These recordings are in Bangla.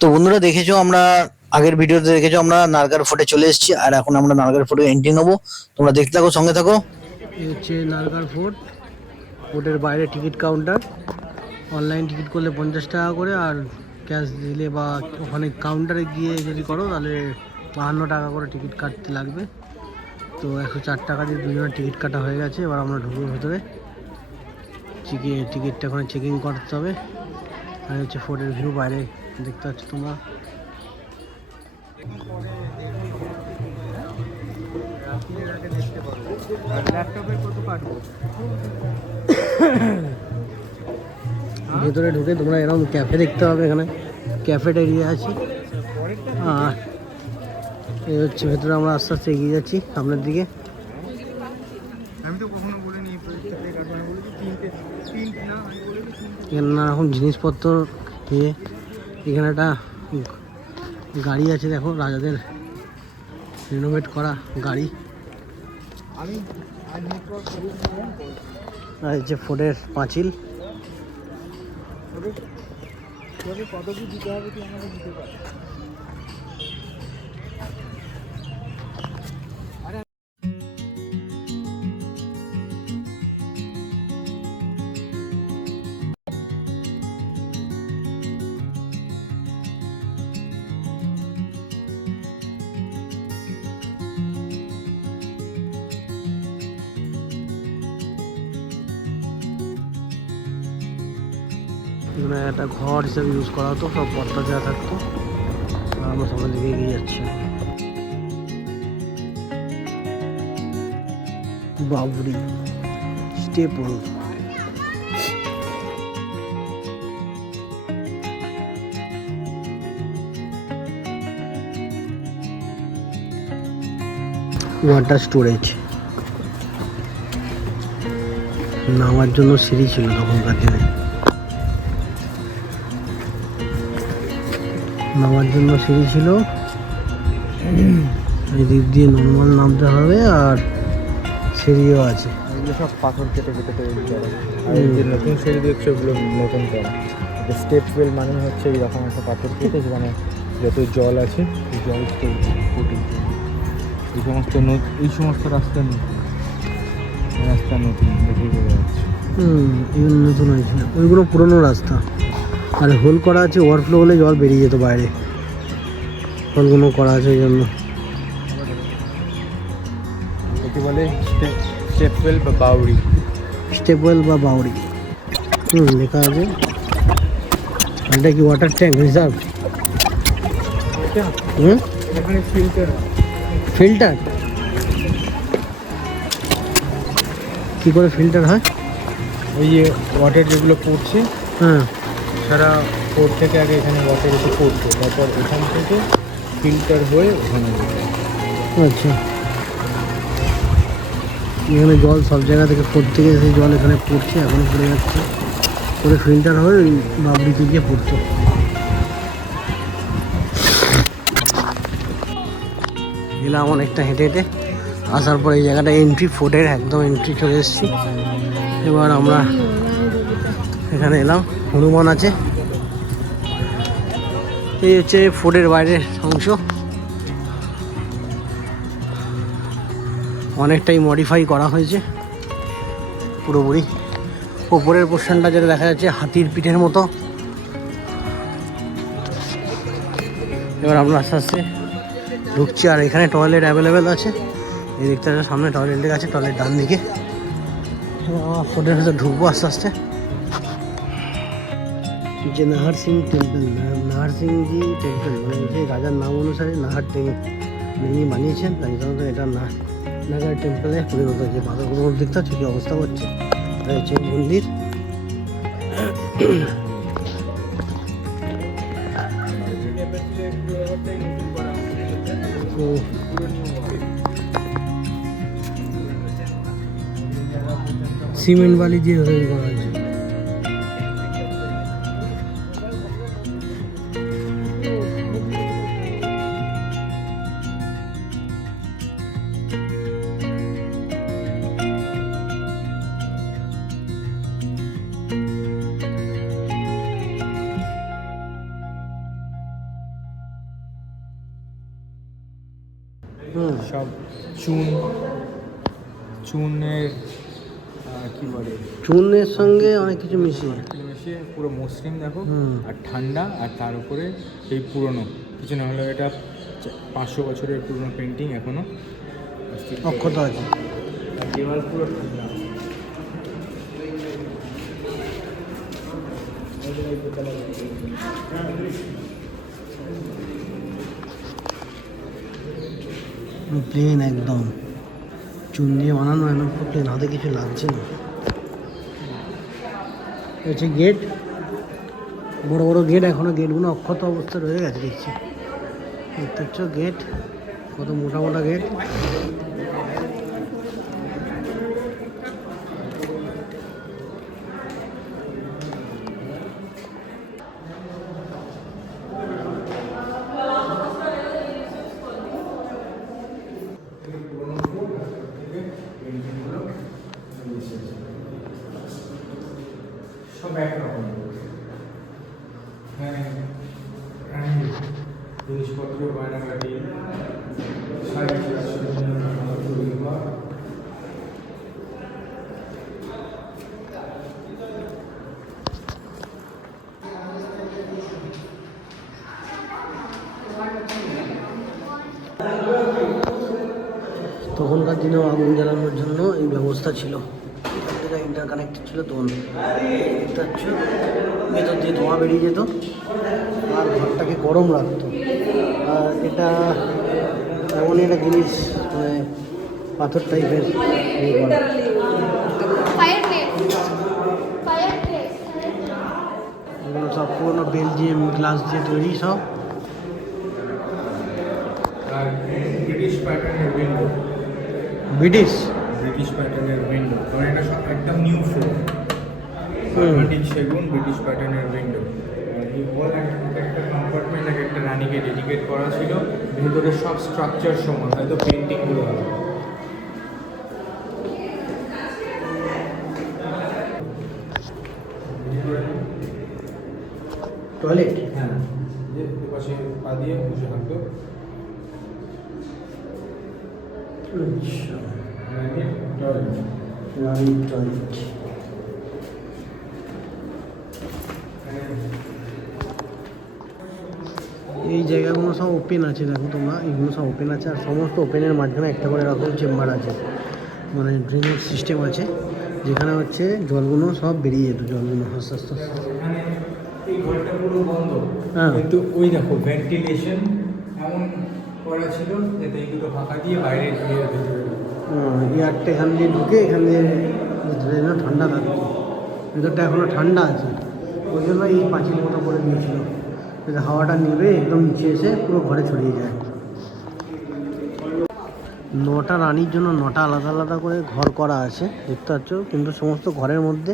তো বন্ধুরা দেখেছো, আমরা আগের ভিডিওতে দেখেছো আমরা নারগার ফোর্টে চলে এসেছি, আর এখন আমরা নারগার ফোর্টে এন্ট্রি নেবো। তোমরা দেখতে থাকো, সঙ্গে থাকো। এই হচ্ছে নারগার ফোর্ট। ফোর্টের বাইরে টিকিট কাউন্টার। অনলাইন টিকিট করলে 50 টাকা করে, আর ক্যাশ দিলে বা ওখানে কাউন্টারে গিয়ে যদি করো তাহলে 52 টাকা করে টিকিট কাটতে লাগবে। তো 104 টাকা দিয়ে দুজনের টিকিট কাটা হয়ে গেছে। এবার আমরা ঢুকবো ভেতরে। টিকিটটা ওখানে চেকিং করতে হবে। আর হচ্ছে ফোর্টের ভিউ বাইরে দেখতে পাচ্ছ তোমরা। ভেতরে ঢুকে তোমরা এরকম ক্যাফে দেখতে পাবে, এখানে ক্যাফেটেরিয়া আছে। আর এই হচ্ছে ভেতরে আমরা আস্তে আস্তে এগিয়ে যাচ্ছি সামনের দিকে। এখানে নানা রকম জিনিসপত্র দিয়ে, এখানে একটা গাড়ি আছে দেখো, রাজাদের রিনোভেট করা গাড়ি। আর হচ্ছে ফোর্টের পাঁচিল। কত কি দিতে হবে তুই আমাকে দিতে পারবি? এখানে একটা ঘর হিসেবে ইউজ করা হতো, সব পর্দা দেওয়া থাকতো। আর আমরা সকাল দিকে এগিয়ে যাচ্ছি। বাবরি স্টেপল। Water storage. নামার জন্য সিঁড়ি ছিল তখনকার দিনে। নামার জন্য সিঁড়ি ছিল, এই দিক দিয়ে নর্মাল নামতে হবে, আর সিঁড়িও আছে। এগুলো সব পাথর কেটে কেটে তৈরি করা। আর এই যে নতুন সিঁড়ি দেখছো, এগুলো নতুন করা। স্টেপ ওয়েল মানে হচ্ছে এইরকম একটা পাথর কেটে যেখানে যত জল আছে এই জল ফুটে। এই সমস্ত রাস্তা নতুন দেখে বোঝা যাচ্ছে। এগুলো নতুন হয়েছিল, ওইগুলো পুরোনো রাস্তা। আর হোল করা আছে, ওভারফ্লো হলে জল বেরিয়ে যেত বাইরে। হোলগুলো করা আছে এই জন্য। এটি বলে স্টেপওয়েল বা বাউরি। স্টেপওয়েল বা বাউরি লেখা আছে। এটা কি ওয়াটার ট্যাঙ্ক রিজার্ভ? এখানে ফিল্টার কি করে ফিল্টার হয়? ওই যে ওয়াটার যেগুলো পড়ছে, হ্যাঁ, সারা পোর্ট থেকে আগে এখানে ওয়াটার এসে পড়ছে, তারপর এখান থেকে ফিল্টার হয়ে ওখানে যায়। আচ্ছা, এখানে জল সব জায়গা থেকে পোর্ট থেকে এসে জল এখানে পড়ছে, এখনো পড়ে যাচ্ছে, করে ফিল্টার হয়ে ওই বাবরিতে গিয়ে পড়ছে। এলাম অনেকটা হেঁটে হেঁটে আসার পর এই জায়গাটা এন্ট্রি, ফোর্টের একদম এন্ট্রি চলে এসেছি। এবার আমরা এখানে এলাম, হনুমান আছে। এই হচ্ছে ফোর্টের বাইরের অংশ। অনেকটাই মডিফাই করা হয়েছে পুরোপুরি। ওপরের পোর্শনটা যেটা দেখা যাচ্ছে হাতির পিঠের মতো। এবার আমরা আস্তে আস্তে ঢুকছি, আর এখানে টয়লেট অ্যাভেলেবেল আছে। এই দেখতে পাচ্ছি সামনে টয়লেট আছে, টয়লেট ডান দিকে। ফোর্টের ভেতরে ঢুকবো আস্তে আস্তে। যে নাহার সিং টেম্পল, নাহার সিংজি টেম্পল, মানে যে রাজার নাম অনুসারে নাহার ইনি বানিয়েছেন, তাই জন্য এটা নাগার টেম্পলে পরিণত হয়েছে। পাথরগুলোর দেখতে হচ্ছে কি অবস্থা করছে। হচ্ছে মন্দির। সিমেন্ট বালি দিয়ে তৈরি করা হয়েছে। হুম। সব চুনের কি বলে, চুনের সঙ্গে অনেক কিছু মিশিয়ে। মিশিয়ে পুরো মসৃণ দেখো, হুম। আর ঠান্ডা, আর তার উপরে সেই পুরনো, কিছু না হলেও এটা 500 বছরের পুরনো পেন্টিং এখনো অক্ষত আছে। আর দেওয়াল পুরো ঠান্ডা। প্লেন একদম চুন দিয়ে বানানো, একদম পুরো প্লেন, হাতে কিছু লাগছে না। হচ্ছে গেট, বড় বড় গেট, এখনো গেটগুলো অক্ষত অবস্থা রয়ে গেছে দেখছি। দেখতে পাচ্ছ গেট, কত মোটা মোটা গেট। সব একরকম জিনিসপত্র, বায়নাঘাটি, তখনকার দিনেও আগুন জ্বালানোর জন্য এই ব্যবস্থা ছিল, এটা ইন্টারকানেক্টেড ছিল তখন। দেখতে পাচ্ছ ভেতর দিয়ে ধোঁয়া বেরিয়ে যেত আর ঘরটাকে গরম রাখতো। আর এটা এমনই একটা জিনিস, মানে পাথর টাইপের ইয়ে করা। এগুলো সব পুরোনো বেলজিয়াম গ্লাস দিয়ে তৈরি সব। আর ব্রিটিশ প্যাটার্নের উইন্ডো, ব্রিটিশ প্যাটার্নের উইন্ডো, মানে এটা সব একদম নিউ ফ্লোর, ঠিক সেগুন ব্রিটিশ প্যাটার্নের উইন্ডো। এই হোল একটা কম্পার্টমেন্ট একটা রানীকে ডেডিকেট করা ছিল, ভেতরে সব স্ট্রাকচার সমান, হয়তো পেন্টিংগুলো আলাদা। টয়লেট, হ্যাঁ, যে পাশে পা দিয়ে বসে থাকতো। আচ্ছা, টয়লেট। রানীর টয়লেট। এই জায়গাগুলো সব ওপেন আছে, দেখো তোমরা, এগুলো সব ওপেন আছে। আর সমস্ত ওপেনের মাঝখানে একটা করে এরকম চেম্বার আছে, মানে ড্রেনেজ সিস্টেম আছে, যেখানে হচ্ছে জলগুলো সব বেরিয়ে যেত, জলগুলো আস্তে আস্তে আস্তে। এখানে এই ঘরটা পুরো বন্ধ, হ্যাঁ। কিন্তু ওই দেখো ভেন্টিলেশন এমন করা ছিল যাতে এই দুটো ফাঁকা দিয়ে বাইরে দিয়ে এয়ারটা এখান দিয়ে ঢুকে এখান দিয়ে ভিতরে যেন ঠান্ডা থাকতো। ভেতরটা এখনও ঠান্ডা আছে, ওই জন্য এই পাঁচিল মতো করে দিয়েছিল, যাতে হাওয়াটা নেবে একদম নিচে এসে পুরো ঘরে ছড়িয়ে যায়। 9টা রানীর জন্য 9টা আলাদা আলাদা করে ঘর করা আছে, দেখতে পাচ্ছ, কিন্তু সমস্ত ঘরের মধ্যে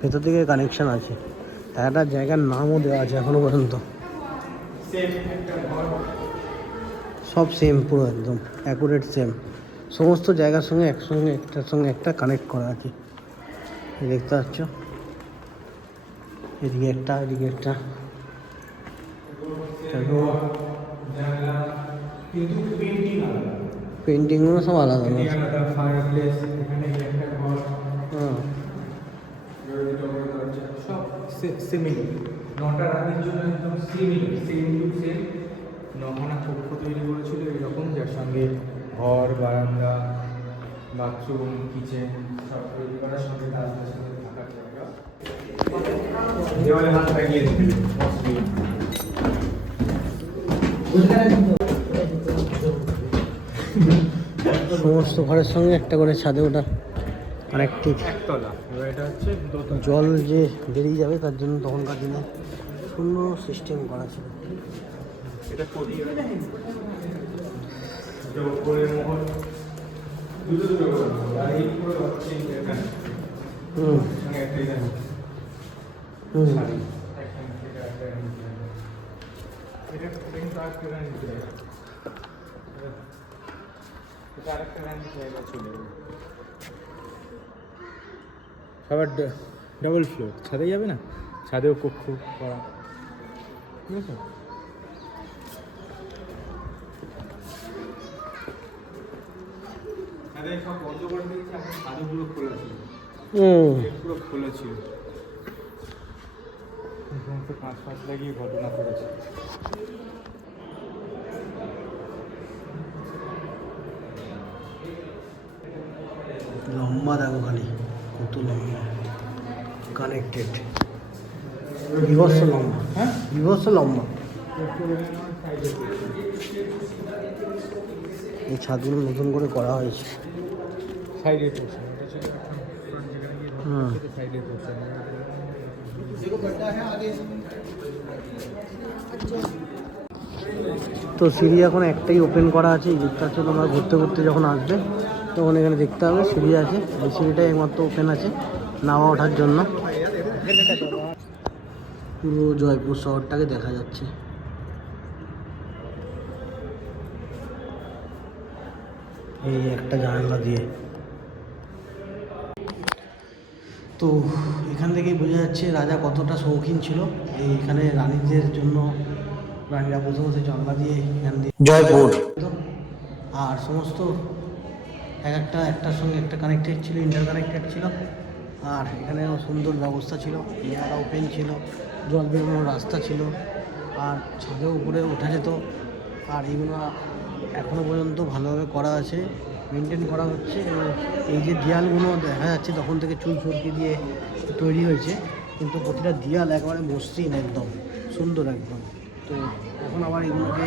ভেতর থেকে কানেকশান আছে। একটা জায়গার নামও দেওয়া আছে এখনো পর্যন্ত। সব সেম, পুরো একদম অ্যাকুরেট সেম, সমস্ত জায়গার সঙ্গে একসঙ্গে একটার সঙ্গে একটা কানেক্ট করা আছে। দেখতে পাচ্ছ, এদিকে একটা, এদিকে একটা। কিন্তু পেন্টিং আলাদা, পেন্টিংগুলো সব আলাদা আলাদা। আলাদা, ফায়ারপ্লেস, এখানে একটা ঘর, হ্যাঁ, সব সিমিলার। 9টা রাতের জন্য একদম সিমিলার, সেম টু সেম 9খানা কক্ষ তৈরি করেছিল এরকম, যার সঙ্গে ঘর, বারান্দা, বাথরুম, কিচেন সব তৈরি করার সঙ্গে তার সাথে থাকার জায়গা। দেওয়ালে হাত লাগিয়ে দিবি সমস্ত ঘরের সঙ্গে একটা করে ছাদে ওটা কানেক্টেড। একতলা, এবার এটা হচ্ছে দোতলা। জল যে বেরিয়ে যাবে তার জন্য তখনকার দিনে সুন্দর সিস্টেম করা ছিল। এটা করি এটা উপরের মহল, দুটো দুটো করে, আর এই করে হচ্ছে এখানে এখানে একটা এখানে শাড়ি, এখানে এটা একটা এটা কিন্তু আরেকটা রানি জায়গা, এটা আরেকটা রানি জায়গা চলে যাবে। আবার ডাবল ফ্লোর, ছাদে যাবে না, ছাদেও কক্ষ করা, ঠিক আছে। আরে সব বন্ধ করে দিয়েছে, এখন ছাদে পুরো খোলা ছিল, পুরো খোলা ছিল, সমস্ত কাঁচ ফাঁচ লাগিয়ে ঘটনা করেছে। লম্বা দেখো খালি, কত লম্বা, কানেক্টেড, বিভৎস লম্বা, হ্যাঁ বিভৎস লম্বা। এই ছাদগুলো নতুন করে করা হয়েছে। সাইডে পড়ছে, এটা ছিল একটা ফ্রন্ট যেখানে গিয়ে ঘর সাইডে পড়ছে। তো সিঁড়ি এখন একটাই ওপেন করা আছে, এই দিকটা হচ্ছে তোমরা ঘুরতে ঘুরতে যখন আসবে তখন এখানে দেখতে হবে সিঁড়ি আছে, এই সিঁড়িটাই একমাত্র ওপেন আছে নামা ওঠার জন্য। পুরো জয়পুর শহরটাকে দেখা যাচ্ছে। এই একটা জানালা দিয়ে। তো এখান থেকেই বোঝা যাচ্ছে রাজা কতটা শৌখিন ছিল। এইখানে রানীদের জন্য রানীরা বসে বসে জানলা দিয়ে এখান দিয়ে জয়পুর, আর সমস্ত একটার সঙ্গে একটা কানেক্টেড ছিল, ইন্টার কানেক্টেড ছিল। আর এখানেও সুন্দর ব্যবস্থা ছিল, এরিয়াটা ওপেন ছিল, জল বেরোনোর রাস্তা ছিল, আর ছাদের উপরে ওঠা যেত। আর এইগুলো এখনও পর্যন্ত ভালোভাবে করা আছে, মেনটেন করা হচ্ছে। এবং এই যে দেয়ালগুলো দেখা যাচ্ছে তখন থেকে চুল চুরকি দিয়ে তৈরি হয়েছে, কিন্তু প্রতিটা দেয়াল একবারে মসৃণ, একদম সুন্দর একদম। তো এখন আবার এগুলোকে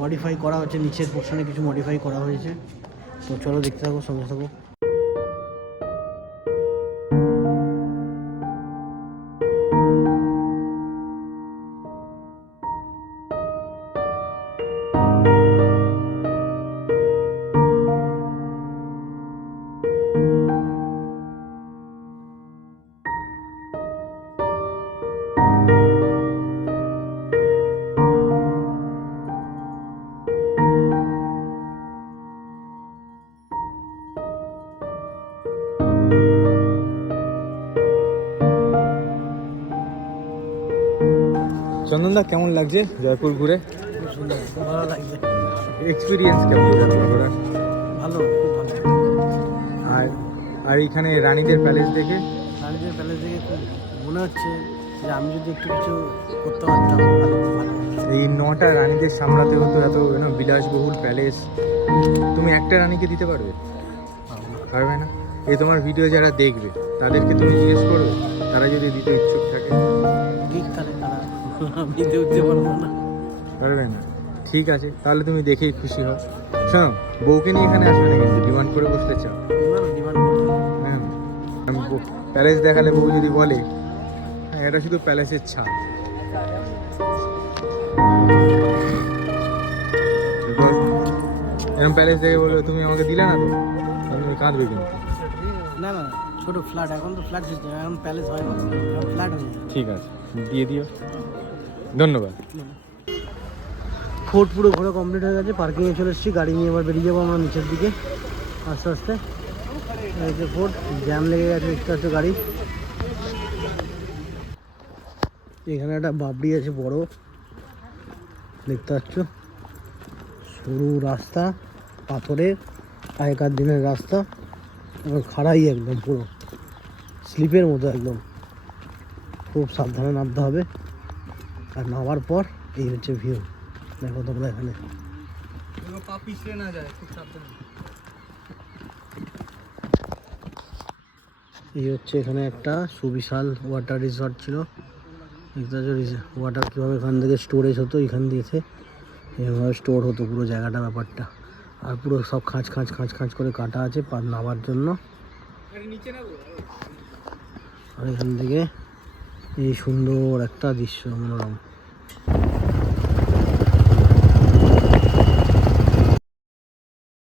মডিফাই করা হচ্ছে, নিচের পোর্শনে কিছু মডিফাই করা হয়েছে। তো চলো দেখতে থাকো, সঙ্গে থাকো। চন্দনদা কেমন লাগছে জয়পুর ঘুরে? খুব সুন্দর, খুব ভালো লাগছে। এক্সপিরিয়েন্স কেমন ঘোরার? ভালো, খুব ভালো। আর আর এইখানে রানীদের প্যালেস দেখে রানীদের প্যালেস দেখে খুব মনে হচ্ছে যে আমি যদি একটু কিছু করতে পারতাম ভালো, খুব ভালো। এই 9টা রানীদের সামলাতে হতো, এত বিলাসবহুল প্যালেস, তুমি একটা রানীকে দিতে পারবে? পারবে না। এই তোমার ভিডিও যারা দেখবে তাদেরকে তুমি জিজ্ঞেস করবে, তারা যদি দিতে ইচ্ছুক থাকে? ঠিক, তাহলে তারা দিতে উঠতে পারবো না, পারবে না। ঠিক আছে, তাহলে তুমি দেখেই খুশি হও। শোনো, বউকে নিয়ে এখানে আসবে না কিন্তু ডিমান্ড করে বসতে চাও? ডিমান্ড করতে হ্যাঁ, আমি প্যালেস দেখালে বউ যদি বলে হ্যাঁ এটা শুধু প্যালেসের ছাদ, এরকম প্যালেস দেখে বলবে তুমি আমাকে দিলে না, তো তুমি কাঁদবে কিন্তু। না না, ছোটো ফ্ল্যাট, এখন তো ফ্ল্যাট সিস্টেম, এখন প্যালেস হয় না, এখন ফ্ল্যাট হয়ে যায়। ঠিক আছে, দিয়ে দিও, ধন্যবাদ। ফোর্ট পুরো ঘোরা কমপ্লিট হয়ে গেছে, পার্কিংয়ে চলে এসেছি, গাড়ি নিয়ে এবার বেরিয়ে যাবো আমরা নিচের দিকে আস্তে আস্তে। এই যে ফোর্ট, জ্যাম লেগে গেছে দেখতে পাচ্ছ গাড়ি। এখানে একটা বাবরি আছে বড়, দেখতে পাচ্ছ, সরু রাস্তা, পাথরের, আগেকার দিনের রাস্তা, খাড়াই একদম পুরো স্লিপের মতো একদম, খুব সাবধানে নামতে হবে। আর নামার পর এই হচ্ছে ভিউ, দেখো তোমরা এখানে। পা পিছলে না যায়, খুব সাবধানে। এই হচ্ছে এখানে একটা সুবিশাল ওয়াটার রিসর্ট ছিল, দেখতে পাচ্ছ ওয়াটার কীভাবে এখান থেকে স্টোরেজ হতো, এখান দিয়েছে এভাবে স্টোর হতো পুরো জায়গাটা, ব্যাপারটা। আর পুরো সব খাঁচ খাঁচ খাঁচ খাঁচ করে কাটা আছে নামার জন্য। আর এখান থেকে এই সুন্দর একটা দৃশ্য, মনোরম।